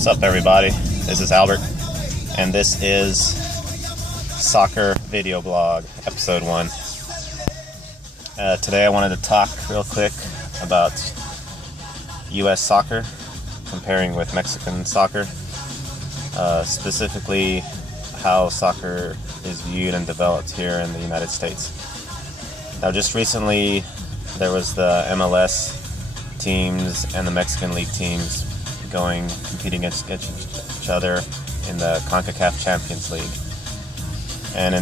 What's up, everybody? This is Albert, and this is Soccer Video Blog, Episode 1. Today I wanted to talk real quick about U.S. soccer, comparing with Mexican soccer, specifically how soccer is viewed and developed here in the United States. Now, just recently, there was the MLS teams and the Mexican League teams competing against each other in the CONCACAF Champions League. And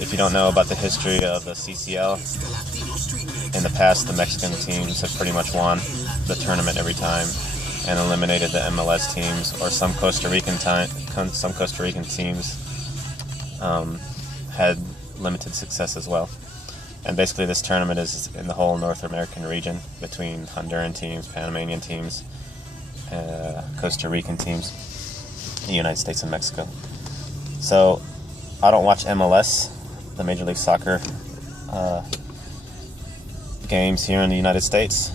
if you don't know about the history of the CCL, in the past the Mexican teams have pretty much won the tournament every time and eliminated the MLS teams, or some Costa Rican teams had limited success as well. And basically this tournament is in the whole North American region between Honduran teams, Panamanian teams, Costa Rican teams, the United States and Mexico. So I don't watch MLS, the Major League Soccer games here in the United States,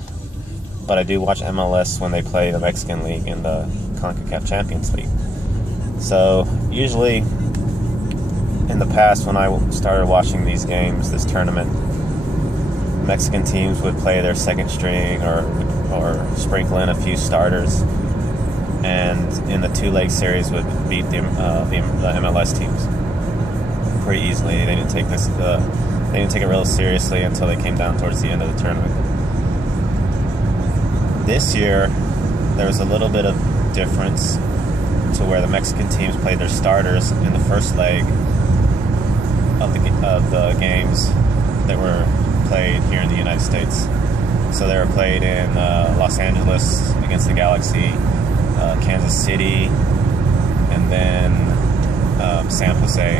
but I do watch MLS when they play the Mexican League and the CONCACAF Champions League. So usually in the past, when I started watching these games, this tournament, Mexican teams would play their second string or sprinkle in a few starters, and in the two-leg series would beat the MLS teams pretty easily. They didn't take it real seriously until they came down towards the end of the tournament. This year, there was a little bit of difference to where the Mexican teams played their starters in the first leg of the games that were played here in the United States. So they were played in Los Angeles against the Galaxy, Kansas City, and then San Jose.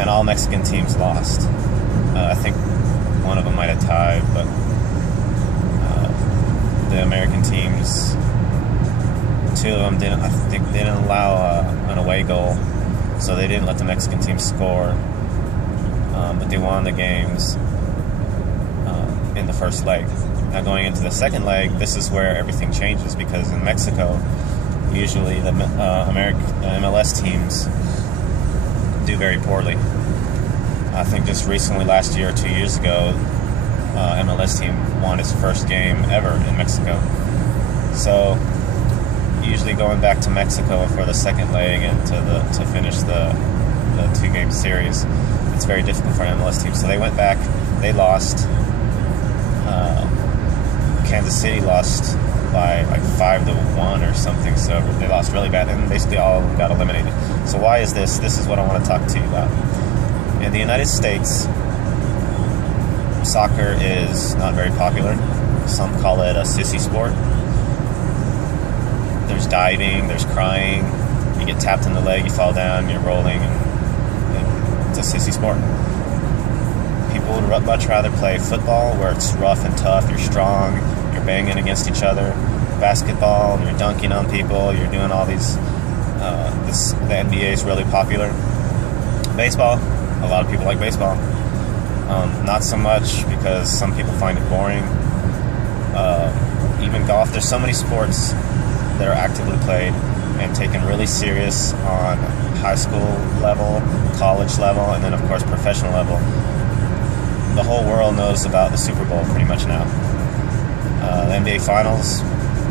And all Mexican teams lost. I think one of them might have tied, but the American teams, two of them didn't allow an away goal, so they didn't let the Mexican team score. But they won the games in the first leg. Now, going into the second leg, this is where everything changes, because in Mexico, usually the MLS teams do very poorly. I think just recently, last year or 2 years ago, MLS team won its first game ever in Mexico. So usually going back to Mexico for the second leg and to finish the two-game series, it's very difficult for an MLS team. So they went back, they lost. Kansas City lost by like 5-1 or something, so they lost really bad, and basically all of them got eliminated. So why is this? This is what I want to talk to you about. In the United States, soccer is not very popular. Some call it a sissy sport. There's diving, there's crying, you get tapped in the leg, you fall down, you're rolling, and it's a sissy sport. People would much rather play football, where it's rough and tough, you're strong, you're banging against each other. Basketball, you're dunking on people, you're doing all these, the NBA is really popular. Baseball, a lot of people like baseball. Not so much, because some people find it boring. Even golf, there's so many sports that are actively played and taken really serious on high school level, college level, and then of course professional level. The whole world knows about the Super Bowl pretty much now. The NBA Finals,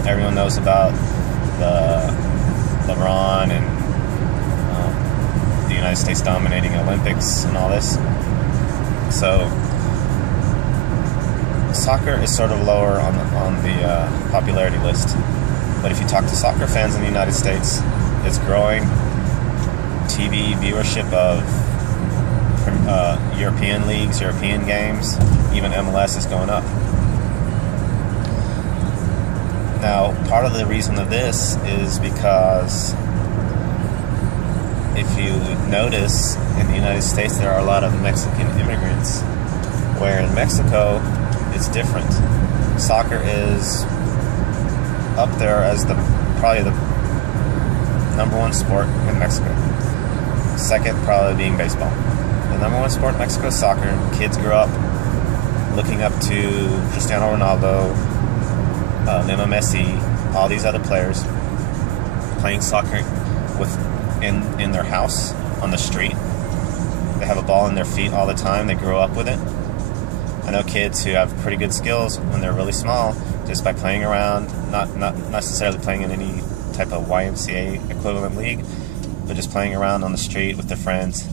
everyone knows about the LeBron and the United States dominating Olympics and all this. So soccer is sort of lower on the popularity list. But if you talk to soccer fans in the United States, it's growing. TV viewership of European leagues, European games, even MLS is going up. Now, part of the reason of this is because if you notice, in the United States there are a lot of Mexican immigrants, where in Mexico it's different. Soccer is up there as probably the number one sport in Mexico. Second probably being baseball. The number one sport in Mexico is soccer. Kids grow up looking up to Cristiano Ronaldo, Lionel Messi, all these other players playing soccer in their house, on the street. They have a ball in their feet all the time. They grow up with it. I know kids who have pretty good skills when they're really small, just by playing around, not necessarily playing in any type of YMCA equivalent league, but just playing around on the street with their friends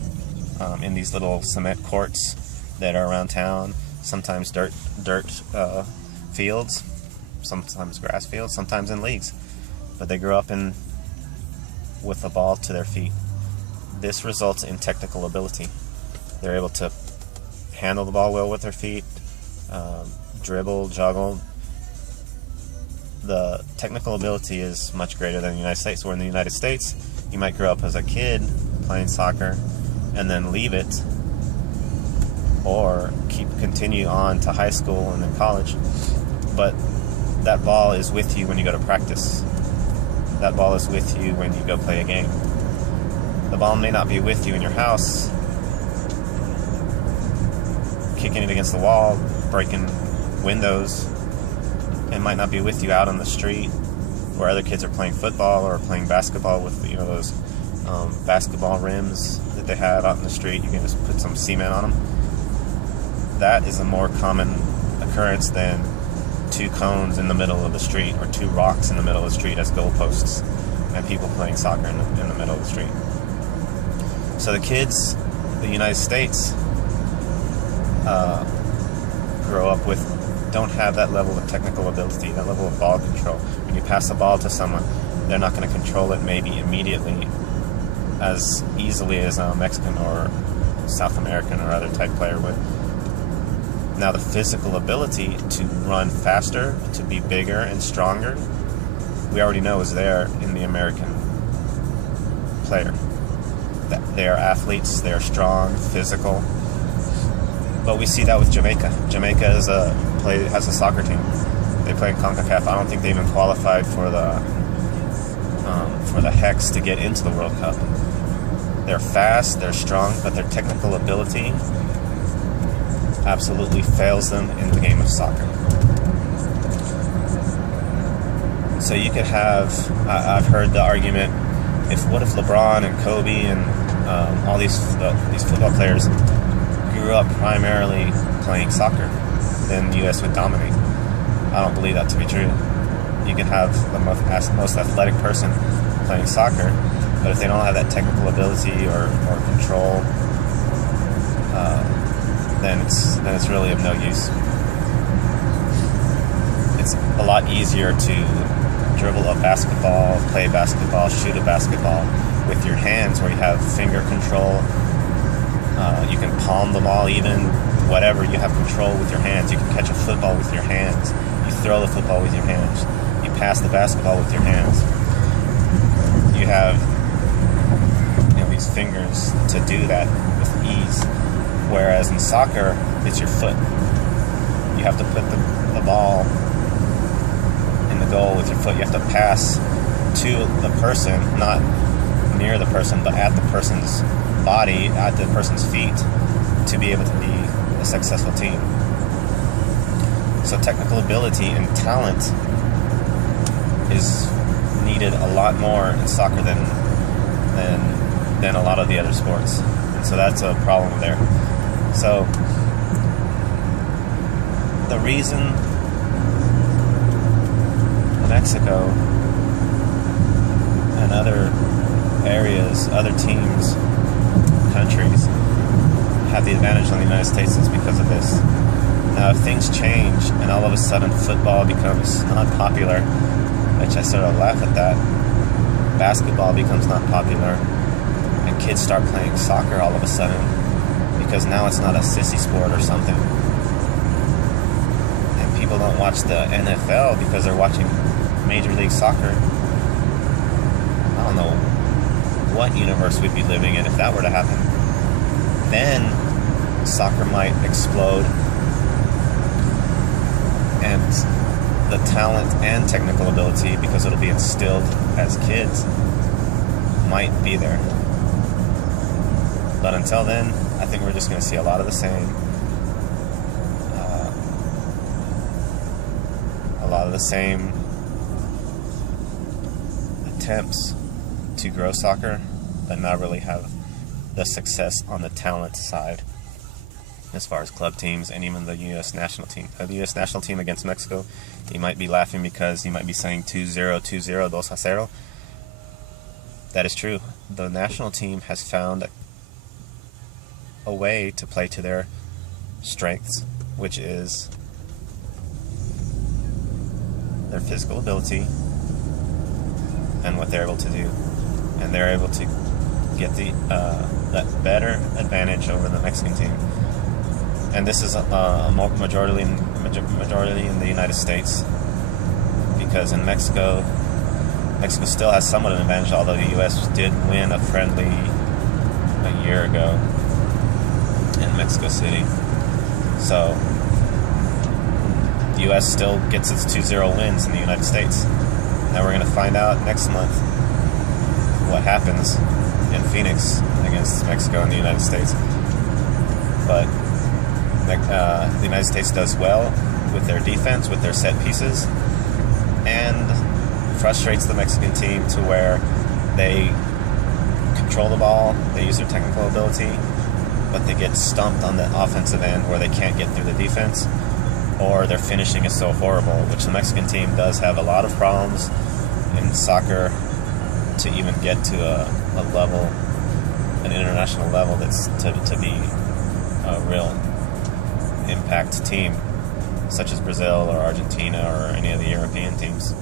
in these little cement courts that are around town. Sometimes dirt fields, sometimes grass fields, sometimes in leagues. But they grow up with a ball to their feet. This results in technical ability. They're able to handle the ball well with their feet, dribble, juggle. The technical ability is much greater than the United States. Where in the United States, you might grow up as a kid playing soccer and then leave it, or continue on to high school and then college. But that ball is with you when you go to practice. That ball is with you when you go play a game. The ball may not be with you in your house, kicking it against the wall, breaking windows. It might not be with you out on the street where other kids are playing football or playing basketball with those basketball rims that they have out in the street. You can just put some cement on them. That is a more common occurrence than two cones in the middle of the street or two rocks in the middle of the street as goalposts and people playing soccer in the middle of the street. So the kids, the United States, grow up with, don't have that level of technical ability, that level of ball control. When you pass the ball to someone, they're not going to control it maybe immediately as easily as a Mexican or South American or other type player would. Now the physical ability to run faster, to be bigger and stronger, we already know is there in the American player. They are athletes, they are strong, physical. But we see that with Jamaica. Jamaica has a soccer team. They play in CONCACAF. I don't think they even qualified for the Hex to get into the World Cup. They're fast, they're strong, but their technical ability absolutely fails them in the game of soccer. So you could have, I've heard the argument, what if LeBron and Kobe and all these football players grew up primarily playing soccer, then the U.S. would dominate. I don't believe that to be true. You can have the most athletic person playing soccer, but if they don't have that technical ability or control, then it's really of no use. It's a lot easier to dribble a basketball, play basketball, shoot a basketball with your hands, where you have finger control. You can palm the ball, even whatever. You have control with your hands. You can catch a football with your hands. You throw the football with your hands. You pass the basketball with your hands. You have these fingers to do that with ease. Whereas in soccer, it's your foot. You have to put the ball in the goal with your foot. You have to pass to the person, not near the person, but at the person's body, at the person's feet, to be able to be a successful team. So technical ability and talent is needed a lot more in soccer than a lot of the other sports. And so that's a problem there. So the reason Mexico and other areas, other teams, countries have the advantage on the United States is because of this. Now, if things change and all of a sudden football becomes not popular, which I sort of laugh at that, basketball becomes not popular, and kids start playing soccer all of a sudden because now it's not a sissy sport or something, and people don't watch the NFL because they're watching Major League Soccer, I don't know what universe we'd be living in if that were to happen. Then soccer might explode, and the talent and technical ability, because it'll be instilled as kids, might be there. But until then, I think we're just going to see a lot of the same. A lot of the same attempts to grow soccer, but not really have the success on the talent side as far as club teams and even the U.S. national team. The U.S. national team against Mexico, you might be laughing because you might be saying 2-0, 2-0, 2-0. That is true. The national team has found a way to play to their strengths, which is their physical ability and what they're able to do. And they're able to get that better advantage over the Mexican team. And this is a majority in the United States, because in Mexico still has somewhat of an advantage, although the U.S. did win a friendly a year ago in Mexico City. So the U.S. still gets its 2-0 wins in the United States. Now we're going to find out next month what happens in Phoenix against Mexico and the United States. But the United States does well with their defense, with their set pieces, and frustrates the Mexican team to where they control the ball, they use their technical ability, but they get stumped on the offensive end where they can't get through the defense, or their finishing is so horrible, which the Mexican team does have a lot of problems in soccer to even get to a level, an international level that's to be a real impact team, such as Brazil or Argentina or any of the European teams.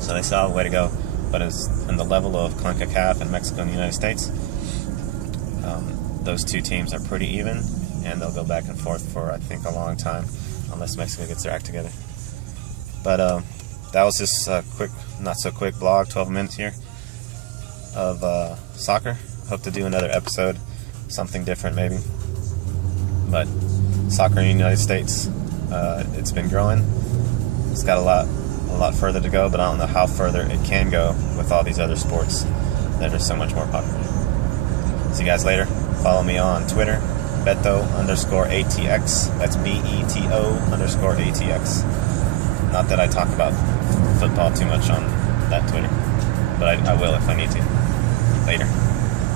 So they still have a way to go, but as in the level of CONCACAF and Mexico and the United States, those two teams are pretty even, and they'll go back and forth for, I think, a long time, unless Mexico gets their act together. But that was just a quick, not so quick blog, 12 minutes here of soccer. Hope to do another episode, something different maybe. But soccer in the United States, it's been growing. It's got a lot further to go, but I don't know how further it can go with all these other sports that are so much more popular. See you guys later. Follow me on Twitter, Beto_ATX. That's BETO_ATX. Not that I talk about football too much on that Twitter, but I will if I need to. Later.